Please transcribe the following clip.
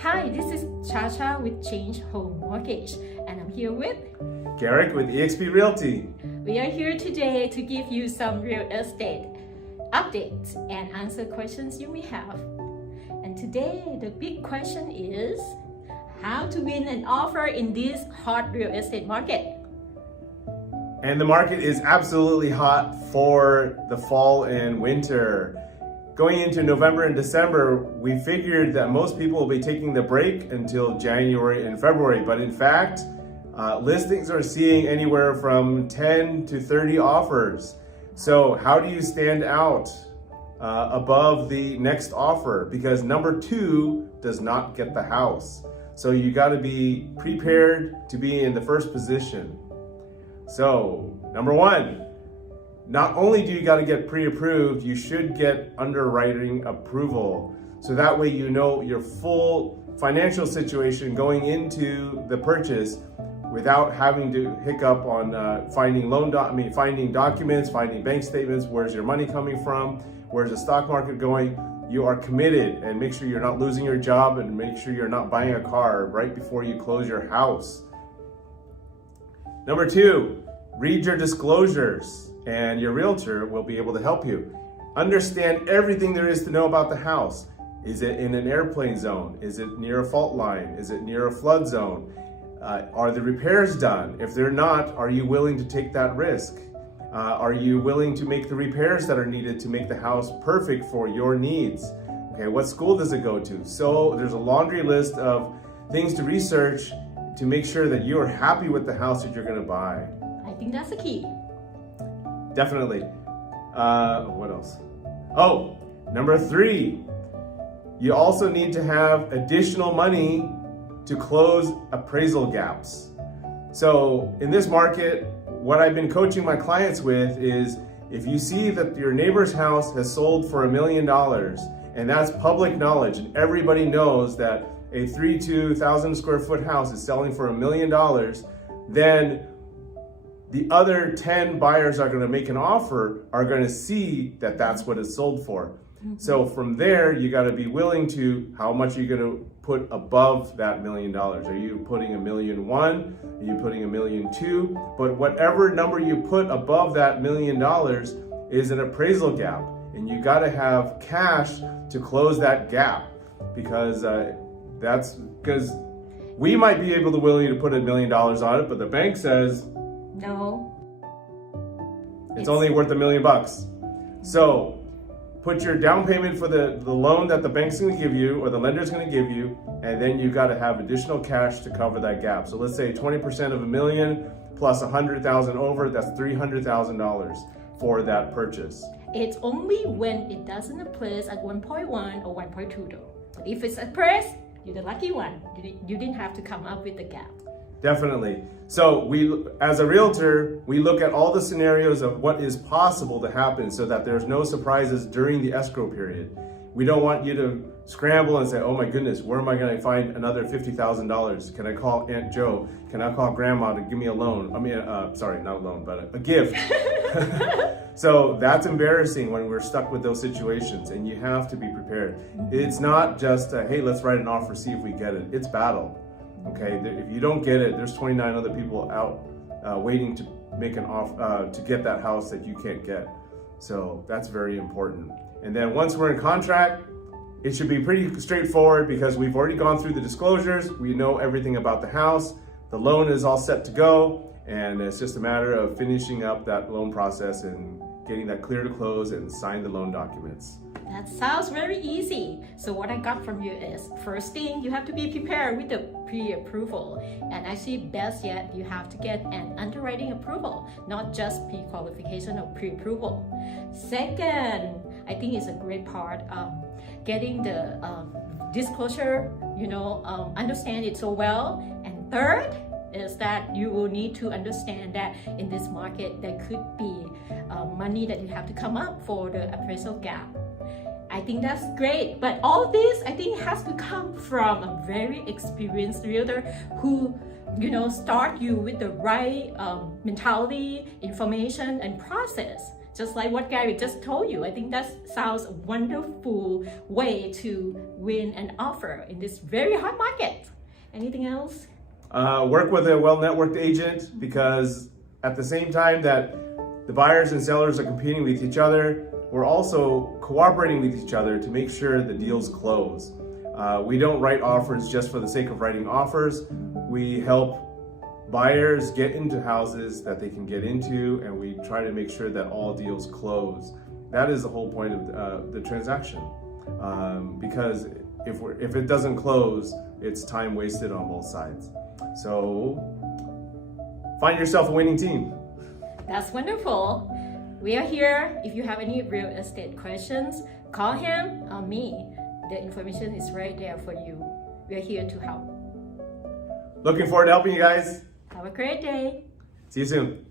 Hi, this is Chacha with Change Home Mortgage, and I'm here with Garrick with eXp Realty. We are here today to give you some real estate updates and answer questions you may have. And today, the big question is how to win an offer in this hot real estate market. And the market is absolutely hot for the fall and winter. Going into November and December, we figured that most people will be taking the break until January and February. But in fact, listings are seeing anywhere from 10 to 30 offers. So how do you stand out above the next offer? Because number 2 does not get the house. So you got to be prepared to be in the first position. So number 1, not only do you got to get pre-approved, you should get underwriting approval. So that way you know your full financial situation going into the purchase without having to hiccup on finding finding documents, finding bank statements, where's your money coming from, where's the stock market going. You are committed, and make sure you're not losing your job, and make sure you're not buying a car right before you close your house. Number 2, read your disclosures, and your realtor will be able to help you. Understand everything there is to know about the house. Is it in an airplane zone? Is it near a fault line? Is it near a flood zone? Are the repairs done? If they're not, are you willing to take that risk? Are you willing to make the repairs that are needed to make the house perfect for your needs? Okay, what school does it go to? So there's a laundry list of things to research to make sure that you are happy with the house that you're going to buy. I think that's the key. Definitely. What else? Oh, number 3, you also need to have additional money to close appraisal gaps. So in this market, what I've been coaching my clients with is if you see that your neighbor's house has sold for $1 million, and that's public knowledge, and everybody knows that a 32,000 square foot house is selling for $1 million, then the other 10 buyers are going to make an offer are going to see that that's what it's sold for. So from there, you got to be willing to, how much are you going to put above that $1 million? Are you putting $1.1 million? Are you putting $1.2 million? But whatever number you put above that $1 million is an appraisal gap. And you got to have cash to close that gap, because because we might be able to willing to put $1 million on it, but the bank says, no, it's only worth $1 million. So put your down payment for the loan that the bank's going to give you or the lender's going to give you, and then you got to have additional cash to cover that gap. So let's say 20% of $1 million plus $100,000 over, that's $300,000 for that purchase. It's only when it doesn't appraise at 1.1 or 1.2 though. But if it's appraised, you're the lucky one. You didn't have to come up with the gap. Definitely. So we, as a realtor, we look at all the scenarios of what is possible to happen so that there's no surprises during the escrow period. We don't want you to scramble and say, oh my goodness, where am I going to find another $50,000? Can I call Aunt Joe? Can I call Grandma to give me a loan? Sorry, not a loan, but a gift. So that's embarrassing when we're stuck with those situations, and you have to be prepared. It's not just, hey, let's write an offer, see if we get it. It's battle. Okay, if you don't get it, there's 29 other people out waiting to make an offer to get that house that you can't get. So that's very important. And then once we're in contract, it should be pretty straightforward because we've already gone through the disclosures. We know everything about the house. The loan is all set to go, and it's just a matter of finishing up that loan process and getting that clear to close and sign the loan documents. That sounds very easy. So what I got from you is, first thing, you have to be prepared with the pre-approval. And actually, best yet, you have to get an underwriting approval, not just pre-qualification or pre-approval. Second, I think it's a great part, getting the disclosure, understand it so well. And third is that you will need to understand that in this market, there could be money that you have to come up for the appraisal gap. I think that's great, but all this I think has to come from a very experienced realtor who start you with the right mentality, information, and process just like what Gary just told you. I think that sounds a wonderful way to win an offer in this very hot market. Anything else? Work with a well-networked agent, because at the same time that the buyers and sellers are competing with each other, we're also cooperating with each other to make sure the deals close. We don't write offers just for the sake of writing offers. We help buyers get into houses that they can get into, and we try to make sure that all deals close. That is the whole point of the transaction. Because if it doesn't close, it's time wasted on both sides. So find yourself a winning team. That's wonderful. We are here. If you have any real estate questions, call him or me. The information is right there for you. We are here to help. Looking forward to helping you guys. Have a great day. See you soon.